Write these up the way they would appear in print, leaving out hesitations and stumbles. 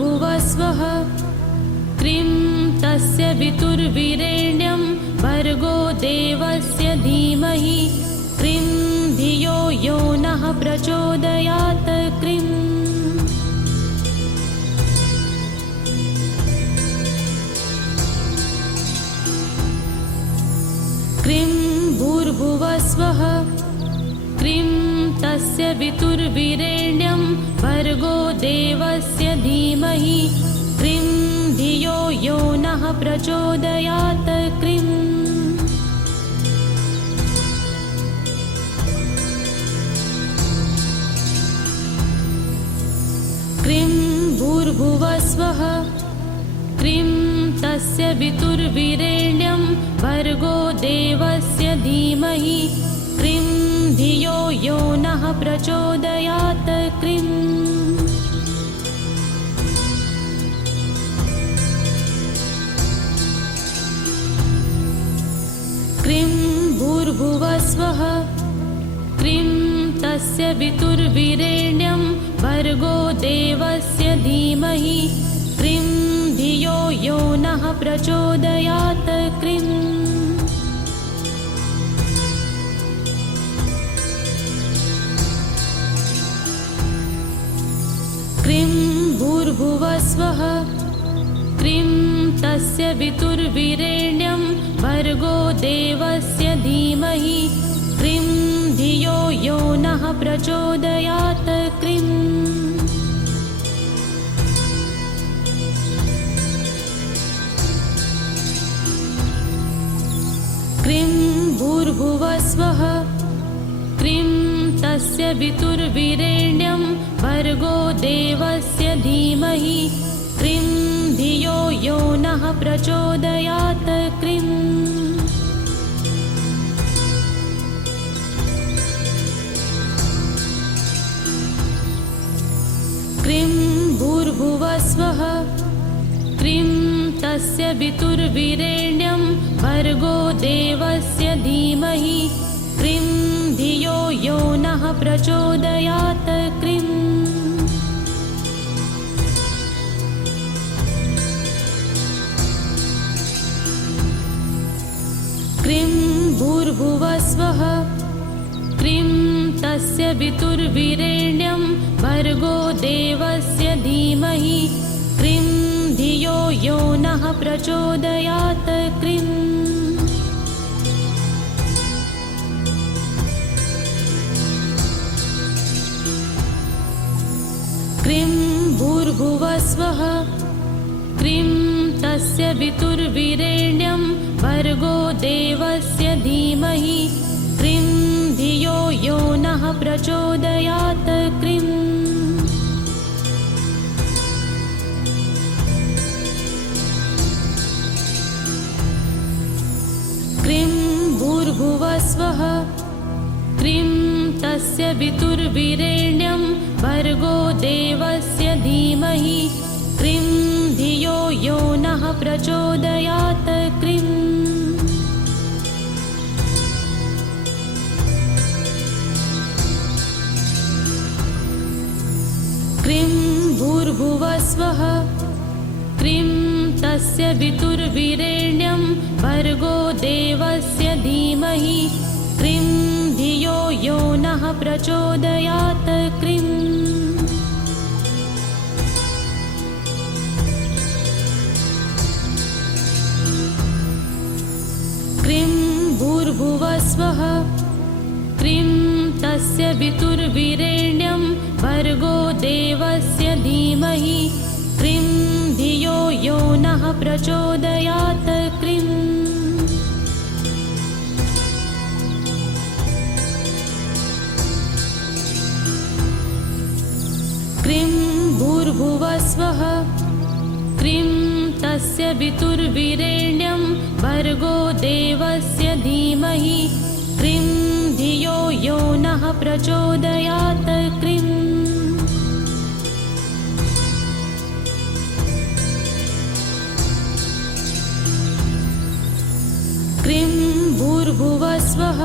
भूर्भुवस्वः क्रीं तस्य वितुर्वीरेण्यं भर्गो देवस्य धीमहि क्रीं धियो यो नः प्रचोदयात् क्रीं क्रीं भूर्भुवस्वः क्रीं तस्य वितुर्वीरेण्यं भर्गो देवस्य धीमहि क्रीं धियो यो नः प्रचोदयात् क्रीं क्रीं भूर्भुवस्वः क्रीं तस्य वितुर्वीरेण्यं भर्गो देवस्य धीमहि क्रीं धियो यो नः प्रचोदयात् क्रीं क्रीं भूर्भुवस्वः क्रीं तस्य वितुर्वीरेण्यं भर्गो देवस्य धीमहि क्रीं धियो यो नः प्रचोदयात् क्रीं क्रीं भूर्भुवस्वः क्रीं तस्य वितुर्वीरेण्यं भर्गो देवस्य धीमहि क्रीं धियो यो नः प्रचोदयात् क्रीं क्रीं भूर्भुवस्वः क्रीं तस्य वितुर्वीरेण्यं भर्गो देवस्य धीमहि क्रीं धियो यो नः प्रचोदयात् क्रीं क्रीं भूर्भुवस्वः क्रीं तस्य वितुर्वीरेण्यं भर्गो देवस्य धीमहि क्रीं धियो यो नः प्रचोदयात् क्रीं क्रीं भूर्भुवस्वः क्रीं तस्य वितुर्वीरेण्यं भर्गो देवस्य धीमहि क्रीं धियो यो नः प्रचोदयात् क्रीं क्रीं भूर्भुवस्वः क्रीं तस्य वितुर्वीरेण्यं भर्गो देवस्य धीमहि क्रीं धियो यो नः प्रचोदयात् क्रीं क्रीं भूर्भुवस्वः क्रीं तस्य वितुर्वीरेण्यं भर्गो देवस्य धीमहि क्रीं धियो यो नः प्रचोदयात् क्रीं क्रीं भूर्भुवस्वः क्रीं तस्य वितुर्वीरेण्यं भर्गो देवस्य धीमहि क्रीं धियो यो नः प्रचोदयात् क्रीं क्रीं भूर्भुवस्वः क्रीं तस्य वितुर्वीरेण्यं भर्गो देवस्य धीमहि क्रीं धियो यो नः प्रचोदयात् क्रीं क्रीं भूर्भुवस्वः क्रीं तस्य वितुर्वीरेण्यं भर्गो देवस्य धीमहि क्रीं धियो यो नः प्रचोदयात् क्रीं क्रीं भूर्भुवस्वः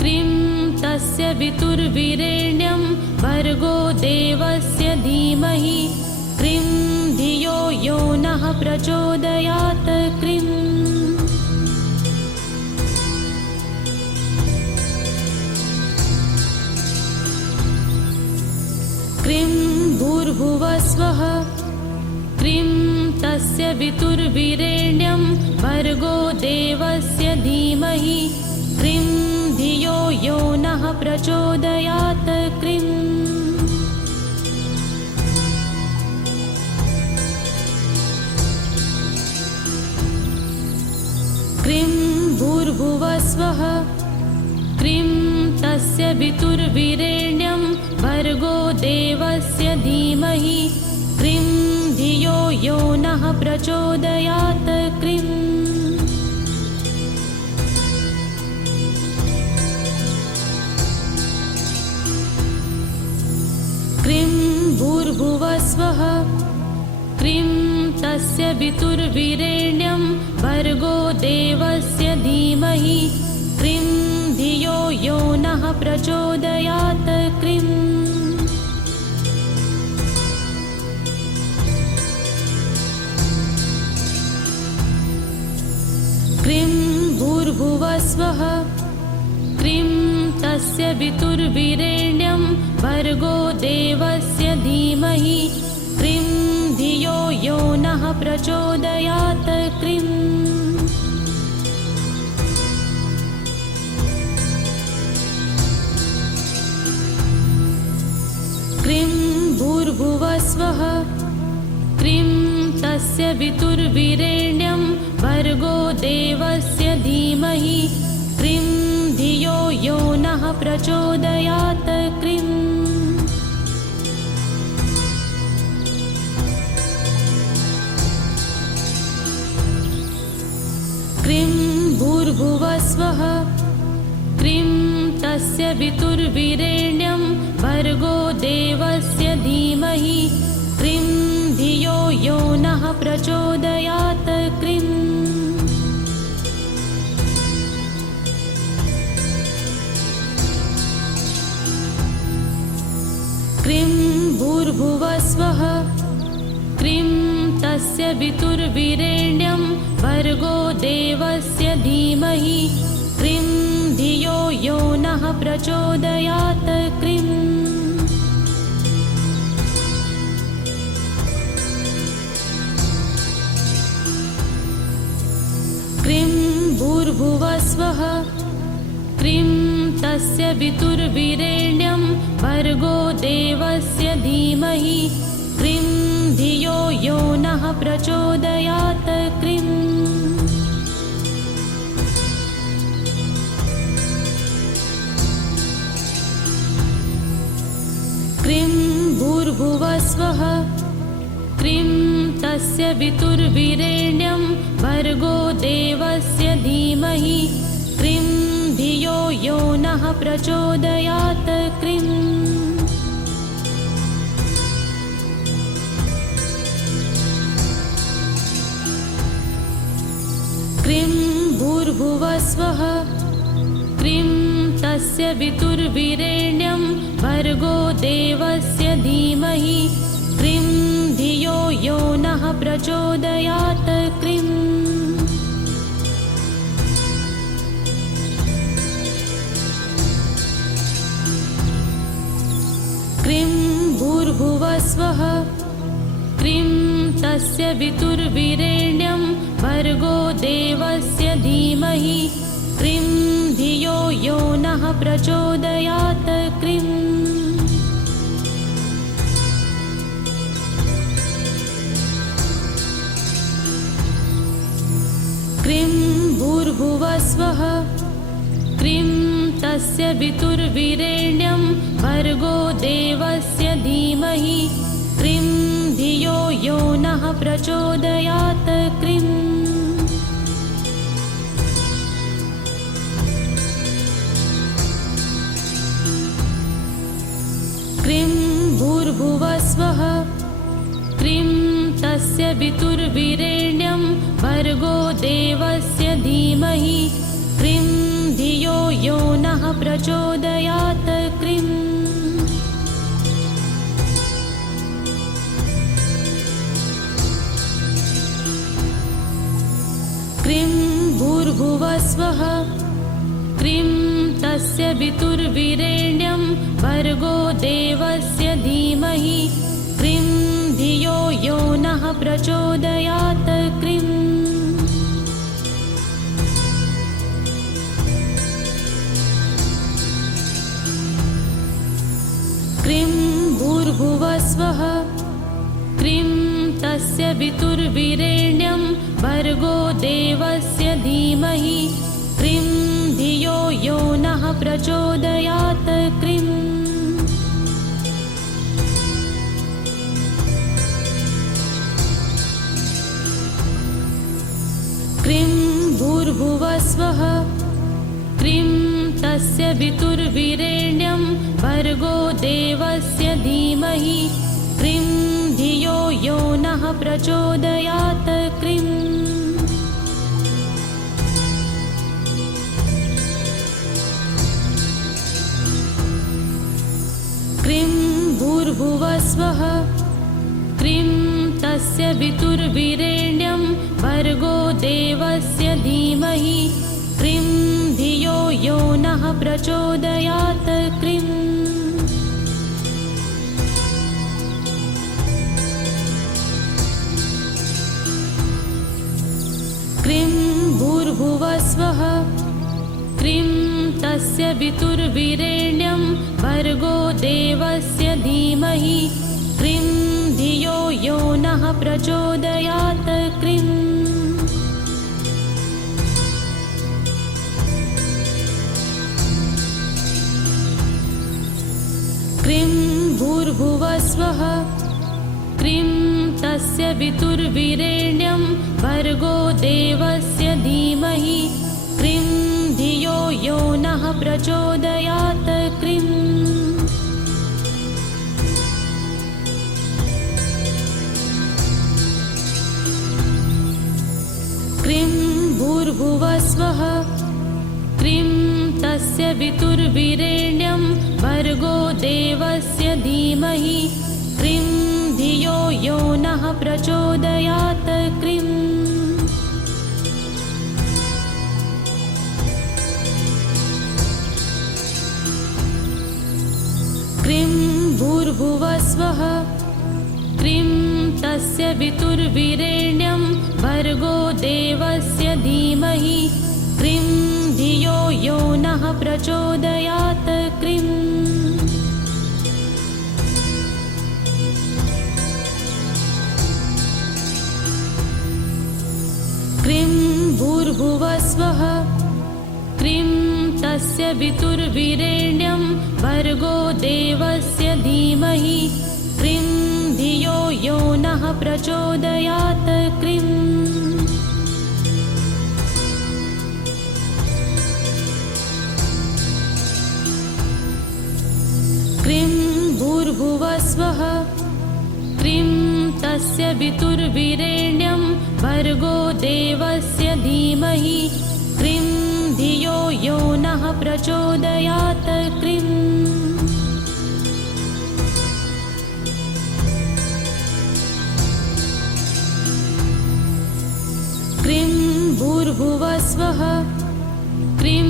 क्रीं तस्य वितुर्वीरेण्यं भर्गो देवस्य धीमहि क्रीं धियो यो नः प्रचोदयात् क्रीं क्रीं भूर्भुवस्वः क्रीं तस्य वितुर्वीरेण्यं भर्गो देवस्य धीमहि क्रीं धियो यो नः प्रचोदयात् क्रीं क्रीं भूर्भुवस्वः क्रीं तस्य वितुर्वीरेण्यं भर्गो देवस्य धीमहि क्रीं धियो यो नः प्रचोदयात् क्रीं क्रीं भूर्भुवस्वः क्रीं तस्य वितुर्वीरेण्यं भर्गो देवस्य धीमहि क्रीं धियो यो नः प्रचोदयात् क्रीं क्रीं भूर्भुवस्वः क्रीं तस्य वितुर्वीरेण्यं भर्गो देवस्य धीमहि क्रीं धियो यो नः प्रचोदयात् क्रीं क्रीं भूर्भुवस्वः क्रीं तस्य वितुर्वीरेण्यं भर्गो देवस्य धीमहि क्रीं धियो यो नः प्रचोदयात् क्रीं क्रीं भूर्भुवस्वः क्रीं तस्य वितुर्वीरेण्यं भर्गो देवस्य धीमहि क्रीं धियो यो नः प्रचोदयात् क्रीं क्रीं भूर्भुवस्वः क्रीं तस्य वितुर्वीरेण्यं भर्गो देवस्य धीमहि क्रीं धियो यो नः प्रचोदयात् क्रीं क्रीं भूर्भुवस्वः क्रीं तस्य वितुर्वीरेण्यं भर्गो देवस्य धीमहि क्रीं धियो यो नः प्रचोदयात् क्रीं क्रीं भूर्भुवस्वः क्रीं तस्य वितुर्वीरेण्यं भर्गो देवस्य धीमहि क्रीं धियो यो नः प्रचोदयात् क्रीं क्रीं भूर्भुवस्वः क्रीं तस्य वितुर्वीरेण्यं भर्गो देवस्य धीमहि क्रीं धियो यो नः प्रचोदयात् क्रीं क्रीं भूर्भुवस्वः क्रीं तस्य वितुर्वीरेण्यं भर्गो देवस्य धीमहि क्रीं धियो यो नः प्रचोदयात् क्रीं क्रीं भूर्भुवस्वः क्रीं तस्य वितुर्वीरेण्यं भर्गो देवस्य धीमहि क्रीं धियो यो नः प्रचोदयात् क्रीं क्रीं भूर्भुवस्वः क्रीं तस्य वितुर्वीरेण्यं भर्गो देवस्य धीमहि क्रीं धियो यो नः प्रचोदयात् क्रीं भूर्भुवस्वः क्रीं तस्य वितुर्वीरेण्यं भर्गो देवस्य धीमहि क्रीं धियो यो नः प्रचोदयात् क्रीं क्रीं भूर्भुवस्वः क्रीं तस्य वितुर्वीरेण्यं भर्गो देवस्य धीमहि क्रीं धियो यो नः प्रचोदयात् क्रीं क्रीं भूर्भुवस्वः क्रीं तस्य वितुर्वीरेण्यं भर्गो देवस्य धीमहि क्रीं धियो यो नः प्रचोदयात् क्रीं क्रीं भूर्भुवस्वः क्रीं तस्य वितुर्वीरेण्यं भर्गो देवस्य धीमहि क्रीं धियो यो नः प्रचोदयात् क्रीं क्रीं भूर्भुवस्वः क्रीं तस्य वितुर्वीरेण्यं भर्गो देवस्य धीमहि क्रीं धियो यो नः प्रचोदयात् क्रीं क्रीं भूर्भुवस्वः क्रीं तस्य वितुर्वीरेण्यं भर्गो देवस्य धीमहि क्रीं धियो यो नः प्रचोदयात् क्रीं क्रीं भूर्भुवस्वः क्रीं तस्य वितुर्वीरेण्यं भर्गो देवस्य धीमहि क्रीं धियो यो नः प्रचोदयात् क्रीं क्रीं भूर्भुवस्वः क्रीं तस्य वितुर्वीरेण्यं भर्गो देवस्य धीमहि क्रीं धियो यो नः प्रचोदयात् क्रीं क्रीं भूर्भुवस्वः क्रीं तस्य वितुर्वीरेण्यं भर्गो देवस्य धीमहि क्रीं धियो यो नः प्रचोदयात् क्रीं क्रीं भूर्भुवस्वः क्रीं तस्य वितुर्वीरेण्यं भर्गो देवस्य धीमहि क्रीं धियो यो नः प्रचोदयात् क्रीं क्रीं भूर्भुवस्वः क्रीं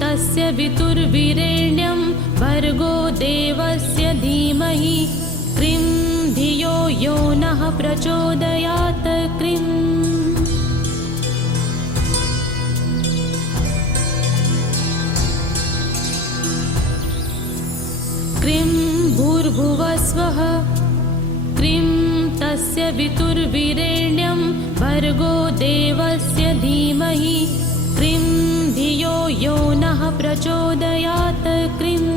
तस्य वितुर्वीरेण्यं भर्गो देवस्य धीमहि क्रीं धियो यो नः प्रचोदयात् क्रीं क्रीं भूर्भुवस्वः क्रीं तस्य वितुर्वीरेण्यं भर्गो देवस्य धीमहि क्रीं धियो यो नः प्रचोदयात् क्रीं